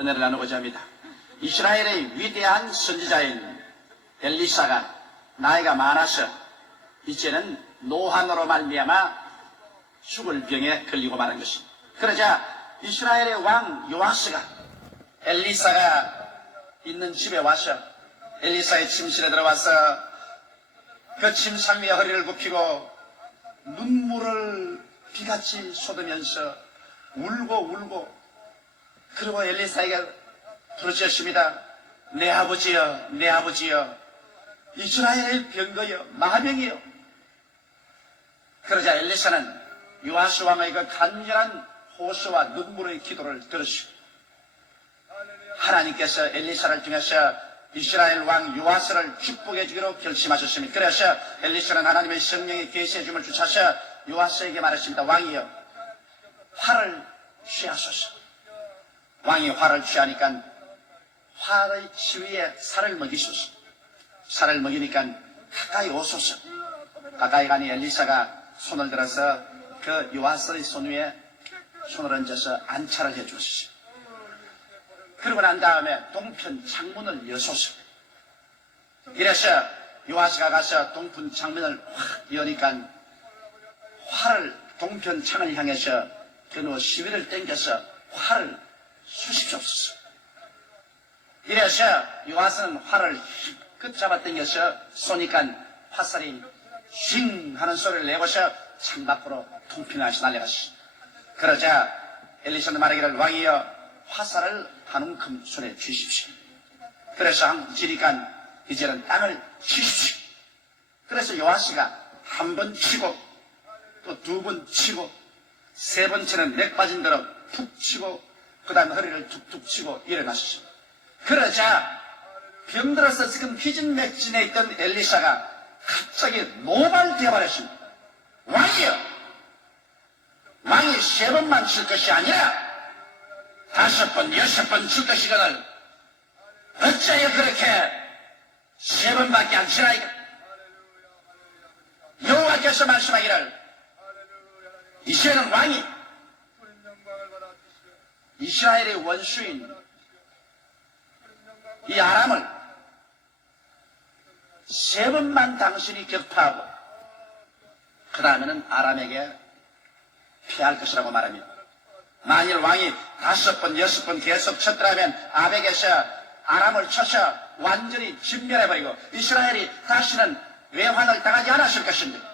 은혜를 나누고자 합니다. 이스라엘의 위대한 선지자인 엘리사가 나이가 많아서 이제는 노환으로 말미암아 죽을 병에 걸리고 마는 것입니다. 그러자 이스라엘의 왕 요아스가 엘리사가 있는 집에 와서 엘리사의 침실에 들어와서 그 침상 위에 허리를 굽히고 눈물을 비같이 쏟으면서 울고 그리고 엘리사에게 부르짖습니다. 내 아버지여, 내 아버지여, 이스라엘의 병거여, 마병이여. 그러자 엘리사는 요아스 왕의 그 간절한 호소와 눈물의 기도를 들으시고 하나님께서 엘리사를 통해서 이스라엘 왕 요아스를 축복해 주기로 결심하셨습니다. 그래서 엘리사는 하나님의 성령의 계시해 줌을 주차서 요아스에게 말했습니다. 왕이여, 화를 취하소서. 왕이 화를 취하니까 화의 시위에 살을 먹이소서. 살을 먹이니까 가까이 오소서. 가까이 가니 엘리사가 손을 들어서 그 요아스의 손 위에 손을 얹어서 안차를 해 주소서. 그러고 난 다음에 동편 창문을 여소서. 이래서 요아스가 가서 동편 창문을 확 여니까 활을 동편 창을 향해서 그노 시위를 당겨서 활을 쑤십시옵소서. 이래서 요아스는 활을 힘껏 잡아 당겨서 쏘니까 화살이 쉥 하는 소리를 내고서 창밖으로 통피나시 날려갔어. 그러자 엘리사는 말하기를 왕이여 화살을 한 움큼 손에 쥐십시오. 그래서 한 지니까 이제는 땅을 치십시오. 그래서 요아스가 한 번 치고 또 두 번 치고 세 번째는 맥 빠진 대로 푹 치고 그 다음 허리를 툭툭 치고 일어났습니다. 그러자 병들어서 지금 기진맥진에 있던 엘리사가 갑자기 노발되어 버렸습니다. 왕이여, 왕이 세 번만 칠 것이 아니라 5번, 6번 칠 것이거늘 어찌하여 그렇게 세 번밖에 안 치나이까? 여호와께서 말씀하기를 이스라엘은 왕이 이스라엘의 원수인 이 아람을 세 번만 당신이 격파하고 그 다음에는 아람에게 피할 것이라고 말합니다. 만일 왕이 5번, 6번 계속 쳤더라면 아벡에서 아람을 쳐서 완전히 진멸해버리고 이스라엘이 다시는 외환을 당하지 않았을 것입니다.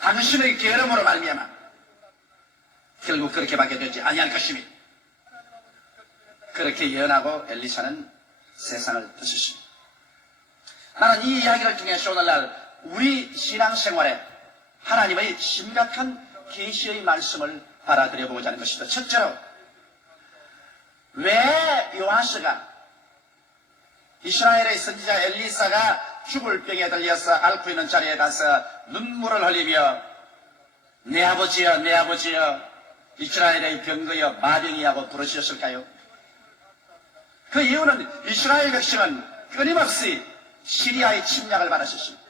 당신의 계름으로 말미암아 결국 그렇게밖에 되지 아니할 것입니다. 그렇게 예언하고 엘리사는 세상을 떠났습니다. 나는 이 이야기를 통해서 오늘날 우리 신앙생활에 하나님의 심각한 계시의 말씀을 받아들여보고자 하는 것입니다. 첫째로 왜 요아스가 이스라엘의 선지자 엘리사가 죽을 병에 들려서 앓고 있는 자리에 가서 눈물을 흘리며 내 아버지여, 내 아버지여, 이스라엘의 병거여 마병이라고 부르셨을까요? 그 이유는 이스라엘 백성은 끊임없이 시리아의 침략을 받았습니다.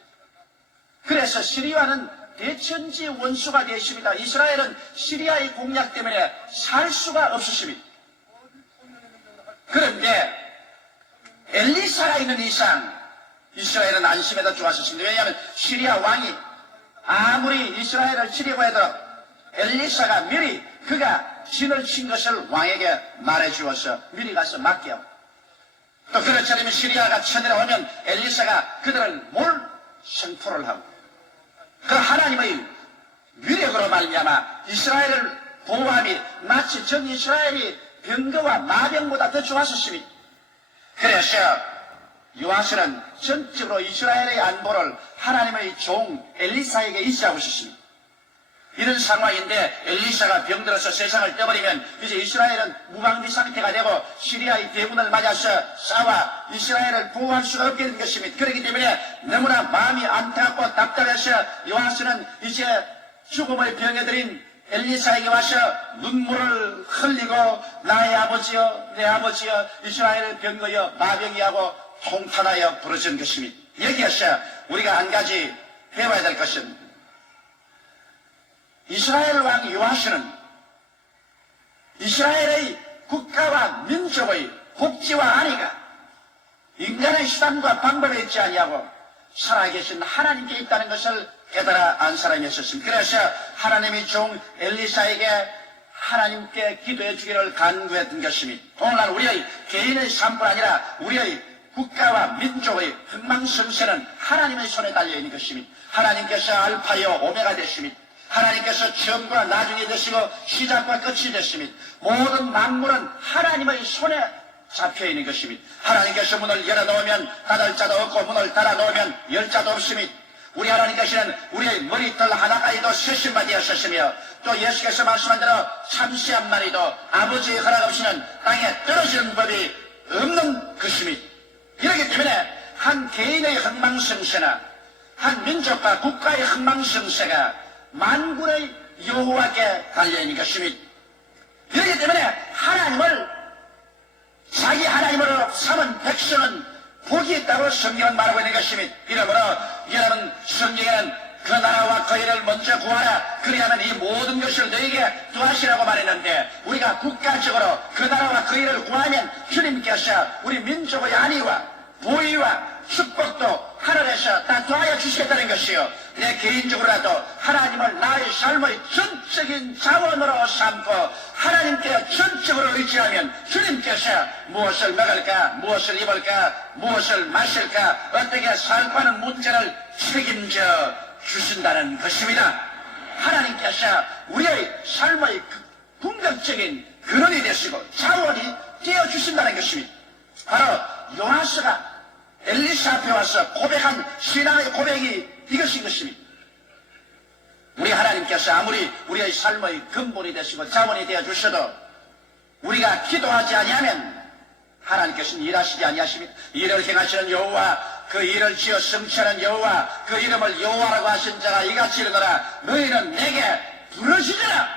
그래서 시리아는 대천지 원수가 되었습니다. 이스라엘은 시리아의 공략 때문에 살 수가 없었습니다. 그런데 엘리사가 있는 이상 이스라엘은 안심해도 좋았었습니다. 왜냐하면 시리아 왕이 아무리 이스라엘을 치려고 해도 엘리사가 미리 그가 진을 친 것을 왕에게 말해주어서 미리 가서 맡겨. 또 그렇지 않으면 시리아가 쳐들어오면 엘리사가 그들을 생포를 하고 그 하나님의 위력으로 말미암아 이스라엘을 보호함이 마치 전 이스라엘이 병거와 마병보다 더 좋았었습니다. 그래서 요아스는 전적으로 이스라엘의 안보를 하나님의 종 엘리사에게 의지하고 있었습니다. 이런 상황인데 엘리사가 병들어서 세상을 떠버리면 이제 이스라엘은 무방비 상태가 되고 시리아의 대군을 맞아서 싸워 이스라엘을 보호할 수가 없게 된 것입니다. 그렇기 때문에 너무나 마음이 안타깝고 답답해서 요아스는 이제 죽음의 병에 들인 엘리사에게 와서 눈물을 흘리고 나의 아버지여, 내 아버지여, 이스라엘 병거여 마병이하고 통탄하여 부르짖은 것입니다. 여기에서 우리가 한 가지 배워야 될 것은 이스라엘 왕 요아스는 이스라엘의 국가와 민족의 복지와 안위가 인간의 수단과 방법에 있지 아니하고 살아계신 하나님께 있다는 것을 깨달아 안 사람이 있었습니다. 그래서 하나님이 종 엘리사에게 하나님께 기도해 주기를 간구했던 것입니다. 오늘날 우리의 개인의 삶뿐 아니라 우리의 국가와 민족의 흥망성쇠는 하나님의 손에 달려있는 것입니다. 하나님께서 알파요 오메가 되십니다. 하나님께서 처음과 나중이 되시고 시작과 끝이 되십니다. 모든 만물은 하나님의 손에 잡혀있는 것입니다. 하나님께서 문을 열어놓으면 닫을 자도 없고 문을 닫아놓으면 열 자도 없습니다. 우리 하나님께서는 우리의 머리털 하나까지도 세신바 되었으며 또 예수께서 말씀한 대로 참새 한 마리도 아버지의 허락 없이는 땅에 떨어지는 법이 없는 것입니다. 이렇기 때문에 한 개인의 흥망성쇠나 한 민족과 국가의 흥망성쇠가 만군의 여호와께 달려있는 것입니다. 이렇기 때문에 하나님을 자기 하나님으로 삼은 백성은 복이 있다고 성경은 말하고 있는 것입니다. 이러므로 여러분 성경에는 그 나라와 그 일을 먼저 구하라 그리하면 이 모든 것을 너에게 더하시라고 말했는데 우리가 국가적으로 그 나라와 그 일을 구하면 주님께서 우리 민족의 안위와 보위와 축복도 하늘에서 다 더하여 주시겠다는 것이요. 내 개인적으로라도 하나님을 나의 삶의 전적인 자원으로 삼고 하나님께 전적으로 의지하면 주님께서 무엇을 먹을까, 무엇을 입을까, 무엇을 마실까, 어떻게 살고 하는 문제를 책임져 주신다는 것입니다. 하나님께서 우리의 삶의 궁극적인 근원이 되시고 자원이 되어 주신다는 것입니다. 바로 요나스가 엘리사 앞에 와서 고백한 신앙의 고백이 이것인 것입니다. 우리 하나님께서 아무리 우리의 삶의 근본이 되시고 자원이 되어 주셔도 우리가 기도하지 아니하면 하나님께서는 일하시지 아니하십니다. 일을 행하시는 여호와 그 일을 지어 성취하는 여호와 그 이름을 여호와라고 하신 자가 이같이 이르노라 너희는 내게 부르시리라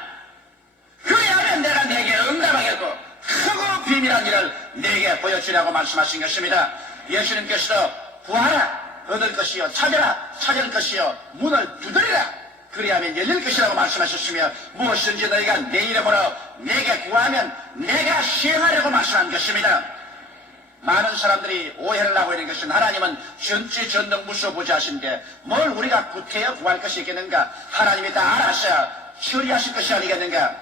그리하면 내가 내게 응답하겠고 크고 비밀한 일을 내게 보여주라고 말씀하신 것입니다. 예수님께서도 구하라 얻을 것이요 찾아라 찾을 것이요 문을 두드리라 그리하면 열릴 것이라고 말씀하셨으며 무엇인지 너희가 내 이름으로 내게 구하면 내가 시행하려고 말씀한 것입니다. 많은 사람들이 오해를 하고 있는 것은 하나님은 전지전능무소부자신데 뭘 우리가 구태여 구할 것이 있겠는가? 하나님이 다 알아서 처리하실 것이 아니겠는가?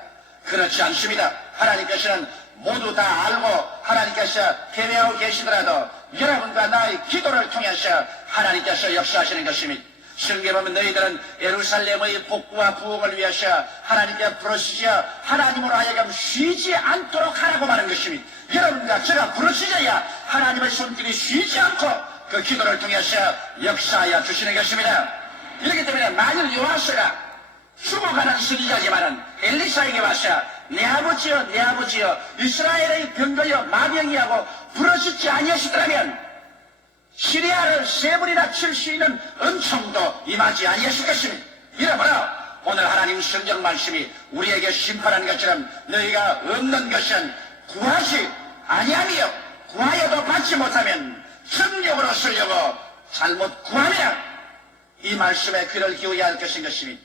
그렇지 않습니다. 하나님께서는 모두 다 알고 하나님께서 계획하고 계시더라도 여러분과 나의 기도를 통해서 하나님께서 역사하시는 것입니다. 성경에 보면 너희들은 예루살렘의 복구와 부흥을 위해서 하나님께 부르시자 하나님으로 하여금 쉬지 않도록 하라고 말한 것입니다. 여러분과 제가 부르시자야 하나님의 손길이 쉬지 않고 그 기도를 통해서 역사하여 주시는 것입니다. 이렇기 때문에 만일 요나스가 죽어가는 선지자지만은 엘리사에게 와서 내 아버지여 이스라엘의 병거여 마병이하고 부르시지 아니하시더라면 시리아를 세 번이나 칠 수 있는 은총도 임하지 아니하실 것입니다. 이러므로 오늘 하나님 성경 말씀이 우리에게 심판하는 것처럼 너희가 없는 것은 구하지 아니하며 구하여도 받지 못하면 정력으로 쓰려고 잘못 구하면 이 말씀에 귀를 기울여야 할 것인 것입니다.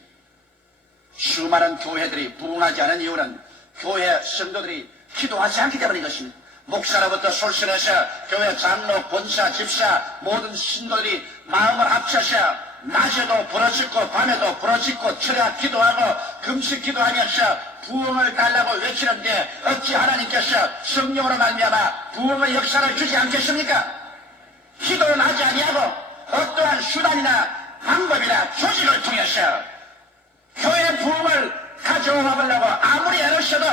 수많은 교회들이 부흥하지 않은 이유는 교회 성도들이 기도하지 않기 때문인 것입니다. 목사로부터 솔선해서 교회 장로, 권사, 집사 모든 신도들이 마음을 합쳐서 낮에도 부르짖고 밤에도 부르짖고 철야 기도하고 금식 기도하면서 부흥을 달라고 외치는데 어찌 하나님께서 성령으로 말미암아 부흥의 역사를 주지 않겠습니까? 기도는 하지 아니하고 어떠한 수단이나 방법이나 조직을 통해서 교회 부흥을 가져와 보려고 아무리 애쓰셔도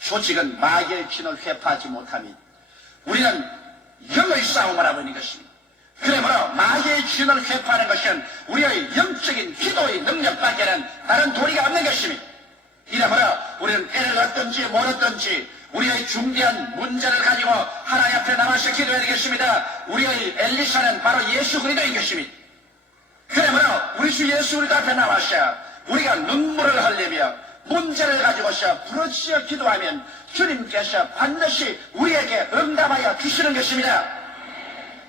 조직은 마귀의 진을 회파하지 못합니다. 우리는 영의 싸움을 하고 있는 것입니다. 그러므로 마귀의 진을 회파하는 것은 우리의 영적인 기도의 능력밖에는 다른 도리가 없는 것입니다. 이러므로 우리는 때를 얻든지 못 얻든지 우리의 중대한 문제를 가지고 하나님 앞에 나와서 기도해야 되겠습니다. 우리의 엘리사는 바로 예수 그리스도인 것입니다. 그러므로 우리 주 예수 그리스도 앞에 나와서 우리가 눈물을 흘리며 문제를 가지고서 부르짖어 기도하면 주님께서 반드시 우리에게 응답하여 주시는 것입니다.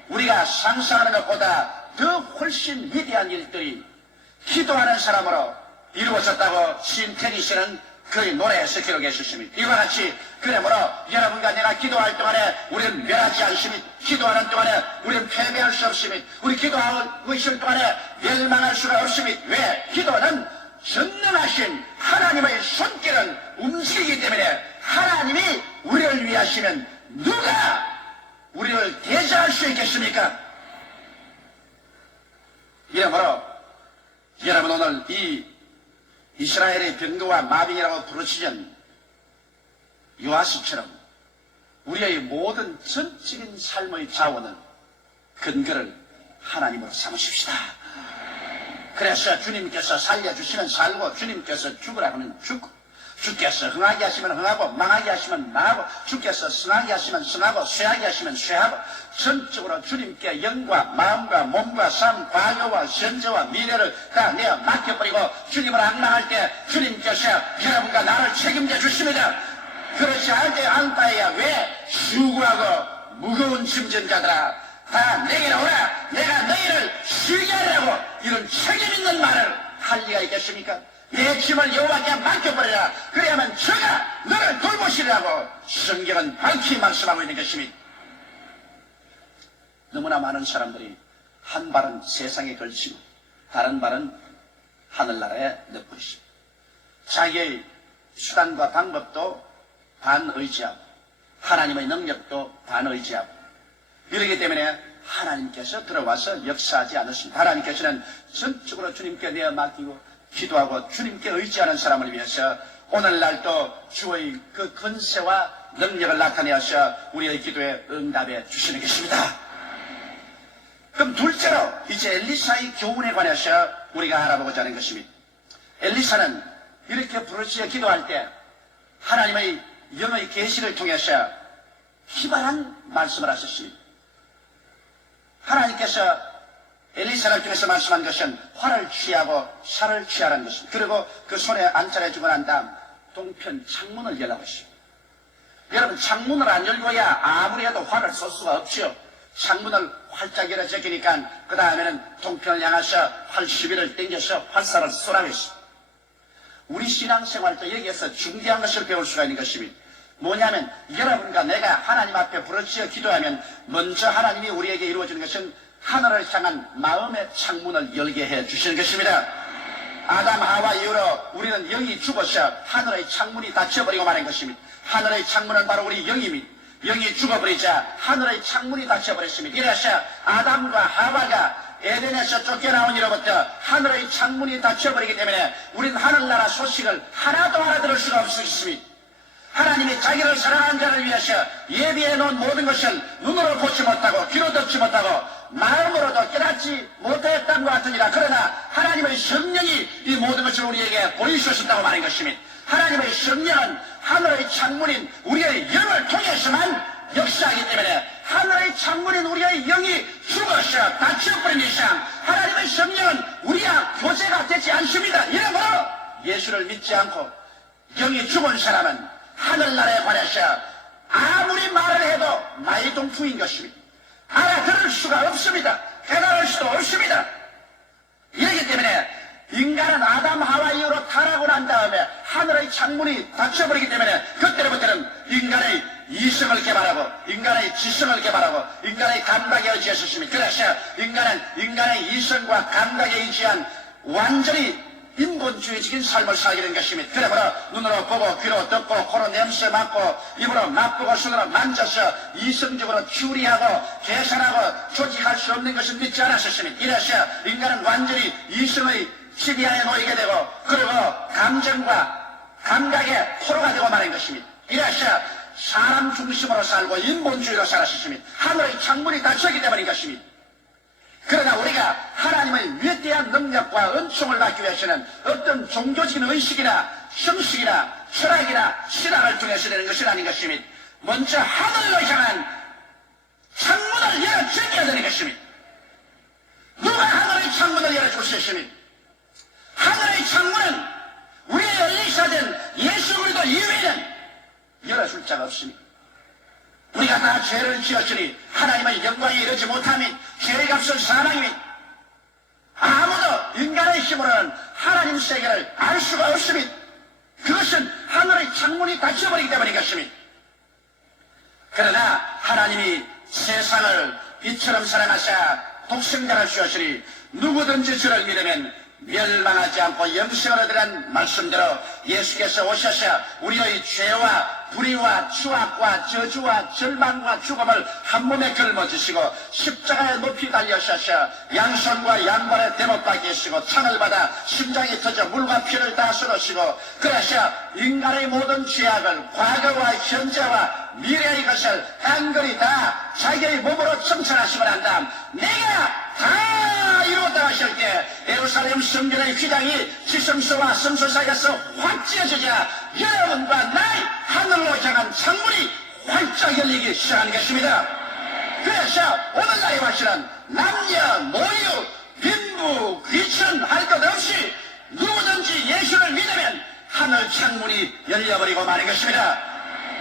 우리가 상상하는 것보다 더 훨씬 위대한 일들이 기도하는 사람으로 이루어졌다고 시인 테니 씨는 그의 노래에서 기록했었습니다. 이와 같이 그러므로 여러분과 내가 기도할 동안에 우리는 멸하지 않으시며 기도하는 동안에 우리는 패배할 수 없으며 우리 기도하고 있을 동안에 멸망할 수가 없으며 왜? 기도는 전능하신 하나님의 손길은 움직이기 때문에 하나님이 우리를 위하시면 누가 우리를 대적할 수 있겠습니까? 이러므로 여러분 오늘 이 이스라엘의 병거와 마병이라고 부르시는 요아스처럼 우리의 모든 전적인 삶의 자원은 근거를 하나님으로 삼으십시다. 그래서 주님께서 살려주시면 살고 주님께서 죽으라 하면 죽고 주께서 흥하게 하시면 흥하고 망하게 하시면 망하고 주께서 승하게 하시면 승하고 쇠하게 하시면 쇠하고 전적으로 주님께 영과 마음과 몸과 삶, 과거와 현재와 미래를 다 내어 맡겨버리고 주님을 악망할 때 주님께서 여러분과 나를 책임져 주십니다. 그렇지 않다야 왜 수고하고 무거운 짐진 자들아 다 내게로 오라 내가 너희를 쉬게 하려고 이런 책임 있는 말을 할 리가 있겠습니까? 내 짐을 여호와께 맡겨버리라. 그래야만 저가 너를 돌보시리라고 성경은 밝히 말씀하고 있는 것입니다. 너무나 많은 사람들이 한 발은 세상에 걸치고 다른 발은 하늘나라에 내버리십니다. 자기의 수단과 방법도 반의지하고 하나님의 능력도 반의지하고 이러기 때문에 하나님께서 들어와서 역사하지 않으십니다. 하나님께서는 전적으로 주님께 내어 맡기고 기도하고 주님께 의지하는 사람을 위해서 오늘날도 주의 그 권세와 능력을 나타내어서 우리의 기도에 응답해 주시는 것입니다. 그럼 둘째로 이제 엘리사의 교훈에 관해서 우리가 알아보고자 하는 것입니다. 엘리사는 이렇게 부르짖어 기도할 때 하나님의 영의 계시를 통해서 희발한 말씀을 하셨습니다. 하나님께서 엘리사를 통해서 말씀한 것은 활을 취하고 살을 취하라는 것입니다. 그리고 그 손에 안찰해 주고 난 다음 동편 창문을 열라고 했습니다. 여러분 창문을 안 열고야 아무리 해도 활을 쏠 수가 없죠. 창문을 활짝 열어 제끼니까 그 다음에는 동편을 향해서 활 시비를 땡겨서 활살을 쏘라고 했습니다. 우리 신앙생활도 여기에서 중대한 것을 배울 수가 있는 것입니다. 뭐냐면 여러분과 내가 하나님 앞에 부르짖어 기도하면 먼저 하나님이 우리에게 이루어지는 것은 하늘을 향한 마음의 창문을 열게 해 주시는 것입니다. 아담 하와 이후로 우리는 영이 죽어서 하늘의 창문이 닫혀버리고 말한 것입니다. 하늘의 창문은 바로 우리 영입니다. 영이 죽어버리자 하늘의 창문이 닫혀버렸습니다. 이래서 아담과 하와가 에덴에서 쫓겨나온 이로부터 하늘의 창문이 닫혀버리기 때문에 우리는 하늘나라 소식을 하나도 알아들을 수가 없습니다. 하나님이 자기를 사랑하는 자를 위해서 예비해 놓은 모든 것을 눈으로 보지 못하고 귀로 듣지 못하고 마음으로도 깨닫지 못했던 것 같으니라. 그러나 하나님의 성령이 이 모든 것을 우리에게 보여주셨다고 말한 것입니다. 하나님의 성령은 하늘의 창문인 우리의 영을 통해서만 역사하기 때문에 하늘의 창문인 우리의 영이 죽어서 닫혀버린 이상 하나님의 성령은 우리와 교제가 되지 않습니다. 이러므로 예수를 믿지 않고 영이 죽은 사람은 하늘나라에 관해서 아무리 말을 해도 마이동풍인 것입니다. 알아들을 수가 없습니다. 깨달을 수도 없습니다. 이러기 때문에 인간은 아담 하와 이후로 타락을 한 다음에 하늘의 창문이 닫혀버리기 때문에 그때부터는 인간의 이성을 개발하고 인간의 지성을 개발하고 인간의 감각에 의지했었습니다. 그래서 인간은 인간의 이성과 감각에 의지한 완전히 인본주의적인 삶을 살게 된 것입니다. 그러므로 눈으로 보고 귀로 듣고 코로 냄새 맡고 입으로 맛보고 손으로 만져서 이성적으로 추리하고 계산하고 조직할 수 없는 것을 믿지 않았었습니다. 이래서 인간은 완전히 이성의 지배하에 놓이게 되고 그리고 감정과 감각의 포로가 되고 마는 것입니다. 이래서 사람 중심으로 살고 인본주의로 살았었습니다. 하늘의 창문이 닫혔기 때문인 것입니다. 그러나 우리가 하나님의 위대한 능력과 은총을 받기 위해서는 어떤 종교적인 의식이나 형식이나 철학이나 신앙을 통해서 되는 것이 아닌 것입니다. 먼저 하늘로 향한 창문을 열어 제껴야 되는 것입니다. 누가 하늘의 창문을 열어줄 수 있습니까? 하늘의 창문은 우리의 엘리사된 예수 그리스도 이외에는 열어줄 자가 없습니다. 우리가 다 죄를 지었으니 하나님의 영광에 이르지 못하면 죄의 값은 사망이니 아무도 인간의 힘으로는 하나님 세계를 알 수가 없습니다. 그것은 하늘의 창문이 닫혀버리기 때문인 것입니다. 그러나 하나님이 세상을 이처럼 사랑하사 독생자를 주시니 누구든지 저를 믿으면 멸망하지 않고 영생을 얻으라는 말씀대로 예수께서 오셔서 우리의 죄와 불의와 추악과 저주와 절망과 죽음을 한 몸에 걸머지시고 십자가에 높이 달려셔서 양손과 양발에 대못 박이시고 창을 받아 심장이 터져 물과 피를 다 쏟으시고 그러셔 인간의 모든 죄악을 과거와 현재와 미래의 것을 한글이 다 자기의 몸으로 청산하시고 난 다음 내가 다 이루었다 하실 때 예루살렘 성전의 휘장이 지성소와 성소 사이에서 확 찢어지자 여러분과 나의 하늘로 향한 창문이 활짝 열리기 시작하는 것입니다. 그래서 오늘날의 와시는 남녀, 노유, 빈부, 귀천 할 것 없이 누구든지 예수를 믿으면 하늘 창문이 열려버리고 마는 것입니다.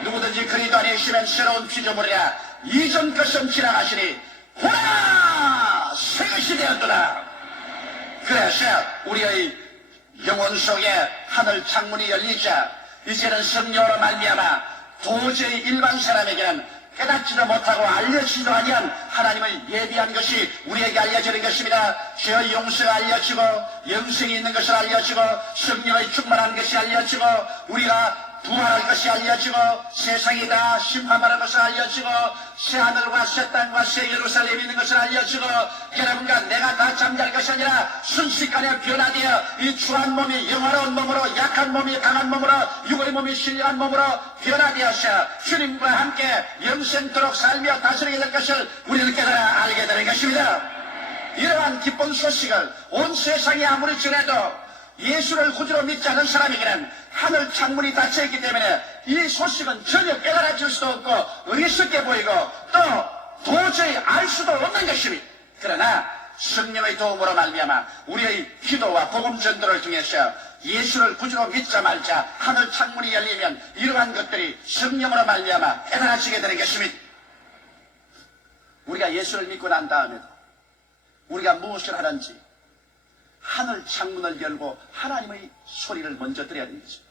누구든지 그리스도 안에 있으면 새로운 피조물이라 이전 것은 지나가시니 보라 새 것이 되었도다. 그래서 우리의 영혼 속에 하늘 창문이 열리자 이제는 성령으로 말미암아 도저히 일반 사람에게는 깨닫지도 못하고 알려지도 아니한 하나님을 예비한 것이 우리에게 알려지는 것입니다. 죄의 용서가 알려지고 영생이 있는 것을 알려지고 성령의 충만한 것이 알려지고 우리가 부활할 것이 알려지고 세상이 다 심판받을 것을 알려지고 새하늘과 새 땅과 새 예루살렘이 있는 것을 알려지고 여러분과 내가 다 잠잘 것이 아니라 순식간에 변화되어 이 추한 몸이 영화로운 몸으로 약한 몸이 강한 몸으로 육의 몸이 신령한 몸으로 변화되어서 주님과 함께 영생토록 살며 다스리게 될 것을 우리는 깨달아 알게 되는 것입니다. 이러한 기쁜 소식을 온 세상에 아무리 전해도 예수를 구주로 믿지 않은 사람에게는 하늘 창문이 닫혀있기 때문에 이 소식은 전혀 깨달아질 수도 없고 어리석게 보이고 또 도저히 알 수도 없는 것입니다. 그러나 성령의 도움으로 말미암아 우리의 기도와 복음 전도를 통해서 예수를 구주로 믿자 말자 하늘 창문이 열리면 이러한 것들이 성령으로 말미암아 깨달아지게 되는 것입니다. 우리가 예수를 믿고 난 다음에도 우리가 무엇을 하는지 하늘 창문을 열고 하나님의 소리를 먼저 들어야 되는 것입니다.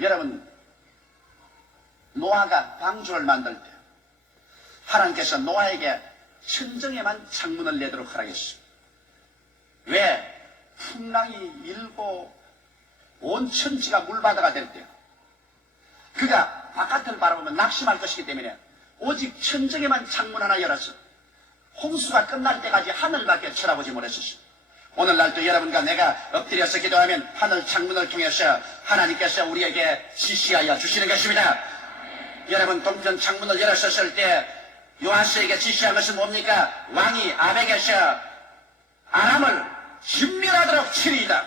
여러분, 노아가 방주를 만들 때 하나님께서 노아에게 천정에만 창문을 내도록 하라겠습니다. 왜? 풍랑이 일고 온 천지가 물바다가 될 때 그가 바깥을 바라보면 낙심할 것이기 때문에 오직 천정에만 창문 하나 열어서 홍수가 끝날 때까지 하늘밖에 쳐다보지 못했었습니다. 오늘날도 여러분과 내가 엎드려서 기도하면 하늘 창문을 통해서 하나님께서 우리에게 지시하여 주시는 것입니다. 여러분 동편 창문을 열었었을 때 요아스에게 지시한 것은 뭡니까? 왕이 아벡에서 아람을 진멸하도록 치리이다.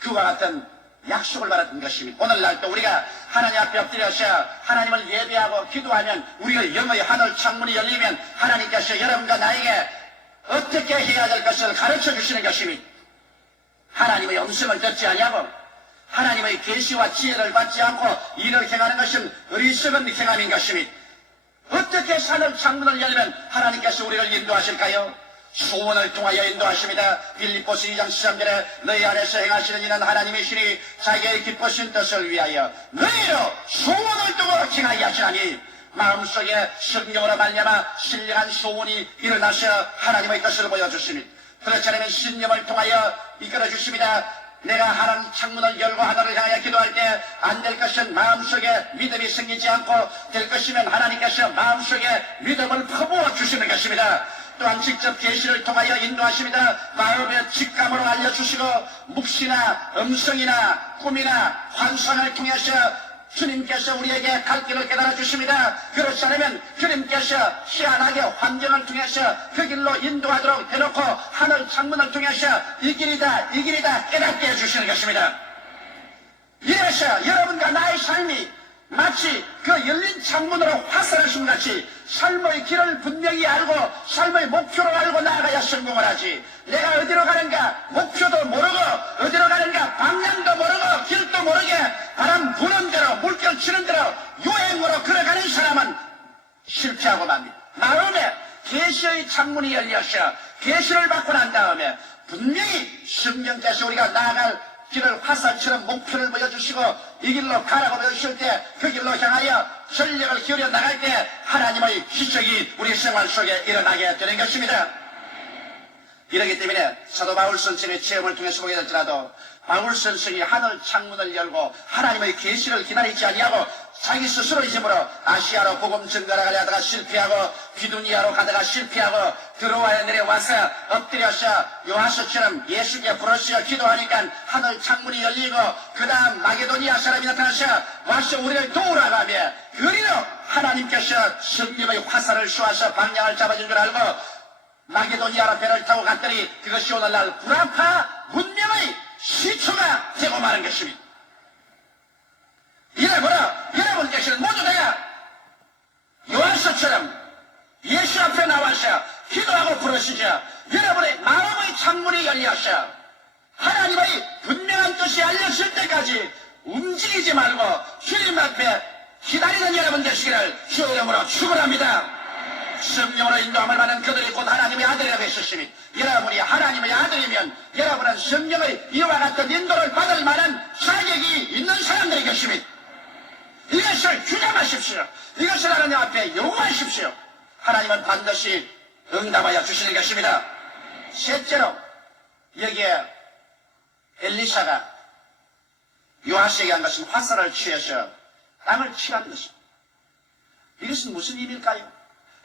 그와 같은 약속을 받았던 것입니다. 오늘날도 우리가 하나님 앞에 엎드려서 하나님을 예배하고 기도하면 우리의 영의 하늘 창문이 열리면 하나님께서 여러분과 나에게 어떻게 해야 될 것을 가르쳐 주시는 것입니다. 하나님의 음성을 듣지 아니하고 하나님의 계시와 지혜를 받지 않고 이를 행하는 것은 어리석은 행함인 것입니다. 어떻게 하늘 창문을 열면 하나님께서 우리를 인도하실까요? 소원을 통하여 인도하십니다. 빌립보서 2장 13절에 너희 안에서 행하시는 이는 하나님이시니 자기의 기쁘신 뜻을 위하여 너희로 소원을 두고 행하게 하시나니 마음속에 성령으로 말미암아 신령한 소원이 일어나서 하나님의 뜻을 보여주십니다. 그렇지 않으면 신념을 통하여 이끌어주십니다. 내가 하나님 창문을 열고 하늘을 향하여 기도할 때 안 될 것은 마음속에 믿음이 생기지 않고 될 것이면 하나님께서 마음속에 믿음을 퍼부어 주시는 것입니다. 또한 직접 계시를 통하여 인도하십니다. 마음의 직감으로 알려주시고 묵시나 음성이나 꿈이나 환상을 통해서 주님께서 우리에게 갈 길을 깨달아 주십니다. 그렇지 않으면 주님께서 희한하게 환경을 통해서 그 길로 인도하도록 해놓고 하늘 창문을 통해서 이 길이다 이 길이다 깨닫게 해주시는 것입니다. 이래서 여러분과 나의 삶이 마치 그 열린 창문으로 화살을 쏜 같이 삶의 길을 분명히 알고 삶의 목표를 알고 나아가야 성공을 하지. 내가 어디로 가는가 목표도 모르고 어디로 가는가 방향도 모르고 길도 모르게 바람 부는 대로 물결 치는 대로 유행으로 걸어가는 사람은 실패하고 맙니다. 마음에 계시의 창문이 열려서 계시를 받고 난 다음에 분명히 성령께서 우리가 나아갈 길을 화살처럼 목표를 보여주시고 이 길로 가라고 보여주실 때 그 길로 향하여 전력을 기울여 나갈 때 하나님의 기적이 우리 생활 속에 일어나게 되는 것입니다. 이러기 때문에 사도 바울 선생의 체험을 통해서 보게 될지라도 바울 선생이 하늘 창문을 열고 하나님의 계시를 기다리지 아니하고 자기 스스로의 힘으로 아시아로 복음 증거를 하다가 실패하고 비두니아로 가다가 실패하고 드로아에 내려와서 엎드려서 요하스처럼 예수께 부르시어 기도하니까 하늘 창문이 열리고 그 다음 마게도니아 사람이 나타나서 와서 우리를 도우라고 하며 그리로 하나님께서 성령의 화살을 쏘아서 방향을 잡아준 줄 알고 마게도니아로 배를 타고 갔더니 그것이 오늘날 구라파 문명의 시초가 되고 마는 것입니다. 이래보라 여러분께서는 모두 다 요한서처럼 예수 앞에 나와서 기도하고 부르시자 여러분의 마음의 창문이 열려서 하나님의 분명한 뜻이 알려질 때까지 움직이지 말고 주님 앞에 기다리는 여러분 되시기를 주의 이름으로 축원합니다. 성령으로 인도함을 받은 그들이 곧 하나님의 아들이라고 했었으니 여러분이 하나님의 아들이면 여러분은 성령의 이와 같은 인도를 받을 만한 자격이 있는 사람들이 것입니다. 이것을 주장하십시오. 이것을 하나님 앞에 요구하십시오. 하나님은 반드시 응답하여 주시는 것입니다. 셋째로 여기에 엘리사가 요하스에게 한 것은 화살을 취해서 땅을 치라는 것입니다. 이것은 무슨 의미일까요?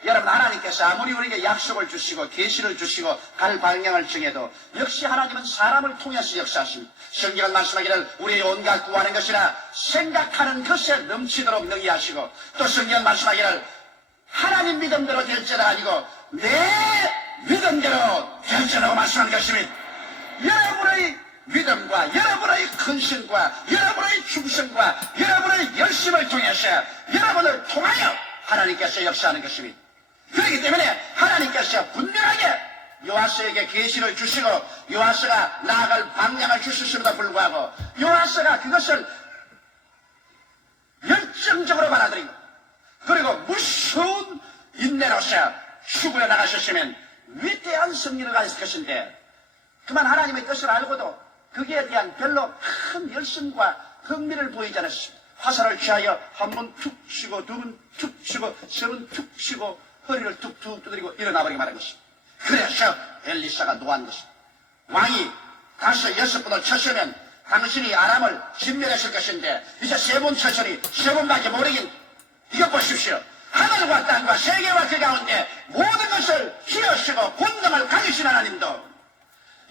여러분 하나님께서 아무리 우리에게 약속을 주시고 계시를 주시고 갈 방향을 정해도 역시 하나님은 사람을 통해서 역사하십니다. 성경은 말씀하기를 우리의 온갖 구하는 것이나 생각하는 것에 넘치도록 능히 하시고 또 성경은 말씀하기를 하나님 믿음대로 될지라 아니고 내 믿음대로 될지라고 말씀한 것입니다. 여러분의 믿음과 여러분의 근심과 여러분의 충성과 여러분의 열심을 통해서 여러분을 통하여 하나님께서 역사하는 것입니다. 그렇기 때문에 하나님께서 분명하게 요하스에게 계시를 주시고 요하스가 나아갈 방향을 주셨음에도 불구하고 요하스가 그것을 열정적으로 받아들이고 그리고 무서운 인내로서 추구해 나가셨으면 위대한 승리를 가졌을 것인데 그만 하나님의 뜻을 알고도 거기에 대한 별로 큰 열심과 흥미를 보이지 않았습니다. 화살을 취하여 한 번 툭 치고 두 번 툭 치고 세 번 툭 치고 허리를 툭툭 두드리고 일어나버리게 말한 것입니다. 그래서 엘리사가 노한 것입니다. 왕이 5, 6번을 쳤으면 당신이 아람을 진멸했을 것인데 이제 3번 쳤으니 3번밖에 모르긴 이것 보십시오. 하늘과 땅과 세계와 그 가운데 모든 것을 휘어쓰고 권능을 가지신 하나님도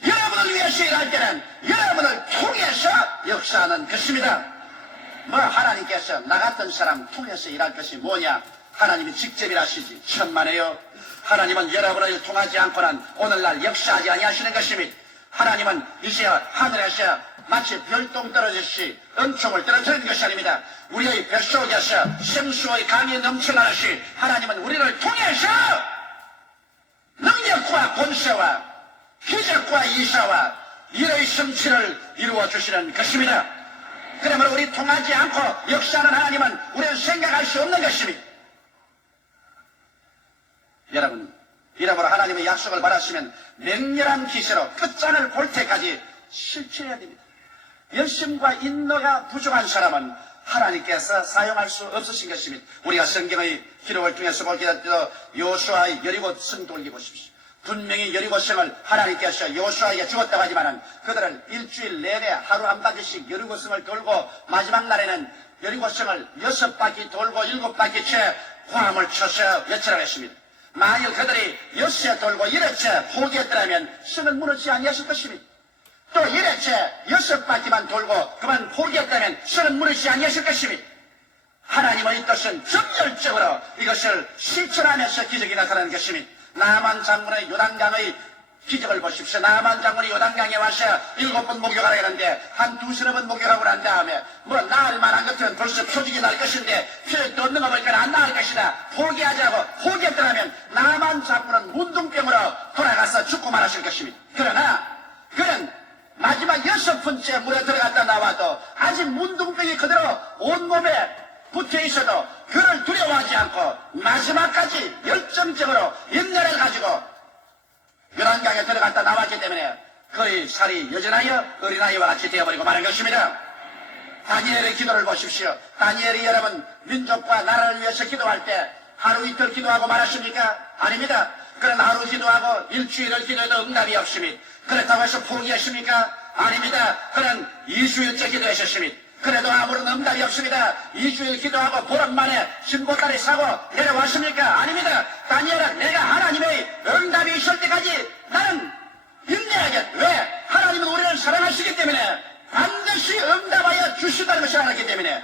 여러분을 위해서 일할 때는 여러분을 통해서 역사하는 것입니다. 뭐 하나님께서 나 같은 사람 통해서 일할 것이 뭐냐? 하나님이 직접 일하시지 천만에요. 하나님은 여러분을 통하지 않고는 오늘날 역사하지 아니하시는 것입니다. 하나님은 이제 하늘에서 마치 별똥 떨어지듯이 은총을 떨어뜨리는 것이 아닙니다. 우리의 뱃속에서 생수의 강이 넘쳐나듯이 하나님은 우리를 통해서 능력과 권세와 기적과 이사와 일의 성취를 이루어 주시는 것입니다. 그러므로 우리 통하지 않고 역사하는 하나님은 우리는 생각할 수 없는 것입니다. 여러분, 이러므로 하나님의 약속을 받았으면 맹렬한 기세로 끝장을 볼 때까지 실천해야 됩니다. 열심과 인노가 부족한 사람은 하나님께서 사용할 수 없으신 것입니다. 우리가 성경의 기록을 통해서 보게 될 때도 여호수아의 여리고 성 돌려보십시오. 분명히 여리고성을 하나님께서 여호수아에게 주었다고 하지만은 그들은 일주일 내내 하루 한 바퀴씩 여리고성을 돌고 마지막 날에는 여리고성을 6바퀴 돌고 7바퀴 채 호함을 쳐서 외치라고 했습니다. 만일 그들이 6세 돌고 1회째 포기했더라면 성은 무너지지 아니했을 것입니다. 또 1회째 6바퀴만 돌고 그만 포기했다면 성은 무너지지 아니했을 것입니다. 하나님의 뜻은 정열적으로 이것을 실천하면서 기적이 나타나는 것입니다. 나만 장군의 요단강의 기적을 보십시오. 나만 장군이 요단강에 와서 7번 목욕하라 했는데 한 2-3번 목욕하고 난 다음에 뭐 나을 만한 것은 벌써 표적이 날 것인데 표적도 없는 거 보니까 안 나을 것이다. 포기하자고 포기했더라면 나만 장군은 문둥병으로 돌아가서 죽고 말았을 것입니다. 그러나 그는 마지막 6번째 물에 들어갔다 나와도 아직 문둥병이 그대로 온몸에 붙어 있어도 그를 두려워하지 않고 마지막까지 열정적으로 인내를 가지고 요단강에 들어갔다 나왔기 때문에 그의 살이 여전하여 어린아이와 같이 되어버리고 마는 것입니다. 다니엘의 기도를 보십시오. 다니엘이 여러분 민족과 나라를 위해서 기도할 때 하루 이틀 기도하고 말았습니까? 아닙니다. 그런 하루 기도하고 일주일을 기도해도 응답이 없습니다. 그렇다고 해서 포기하십니까? 아닙니다. 그는 2주일째 기도하셨습니다. 그래도 아무런 응답이 없습니다. 2주일 기도하고 보름 만에 신보따리 사고 내려왔습니까? 아닙니다. 다니엘은 내가 하나님의 응답이 있을 때까지 나는 힘내야겠. 왜? 하나님은 우리를 사랑하시기 때문에 반드시 응답하여 주신다는 것을 알았기 때문에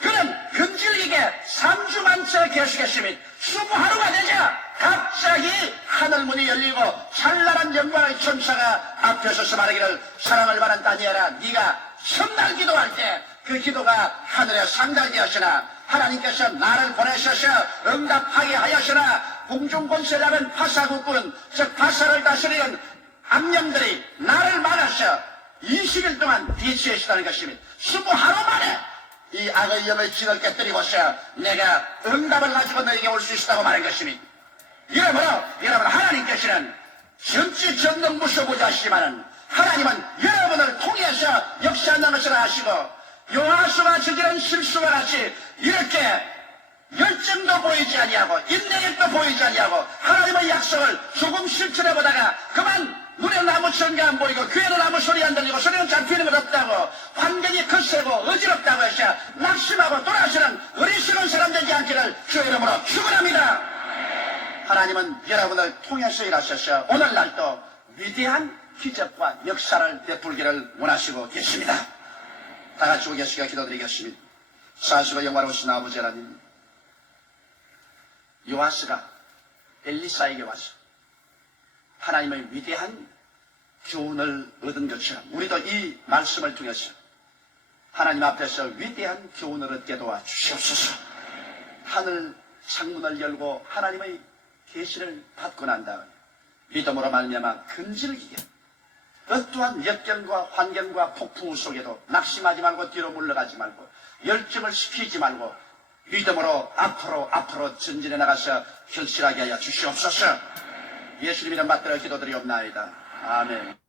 그는 금질기게 3주 만째 계속했습니다. 20하루가 되자 갑자기 하늘문이 열리고 찬란한 영광의 천사가 앞에 서서 말하기를 사랑을 받은 다니엘아 네가 첫날 기도할 때 그 기도가 하늘에 상달게 하시나 하나님께서 나를 보내셔서 응답하게 하였으나 공중권세라는 파사국군 즉 파사를 다스리는 암령들이 나를 막아서 20일 동안 뒤치했다는 것입니다. 20하루 만에 이 악의 영의 진을 깨뜨리고서 내가 응답을 가지고 너에게 올 수 있다고 말한 것입니다. 여러분 하나님께서는 전지 전능무소부자시지만은 하나님은 여러분을 통해서 역사하는 것을 아시고 요하수가 저지른 실수와 같이 이렇게 열정도 보이지 아니하고 인내력도 보이지 아니하고 하나님의 약속을 조금 실천해 보다가 그만 눈에 나무 천가 안 보이고 귀에는 아무 소리 안 들리고 소리는 잡히는 것 없다고 환경이 거세고 어지럽다고 해서 낙심하고 돌아서는 어리석은 사람 되지 않기를 주의 이름으로 축원합니다. 하나님은 여러분을 통해서 일하셔서 오늘날도 위대한 기적과 역사를 베풀기를 원하시고 계십니다. 다 같이 오겠습니다. 기도드리겠습니다. 사시고 영화로우신 아버지 하나님, 요아스가 엘리사에게 와서 하나님의 위대한 교훈을 얻은 것처럼 우리도 이 말씀을 통해서 하나님 앞에서 위대한 교훈을 얻게 도와주시옵소서. 하늘 창문을 열고 하나님의 계시를 받고 난 다음에 믿음으로 말미암아 근질기게 어떠한 역경과 환경과 폭풍 속에도 낙심하지 말고 뒤로 물러가지 말고 열정을 식히지 말고 믿음으로 앞으로 전진해 나가서 결실하게 하여 주시옵소서. 예수님 이름 받들어 기도드리옵나이다. 아멘.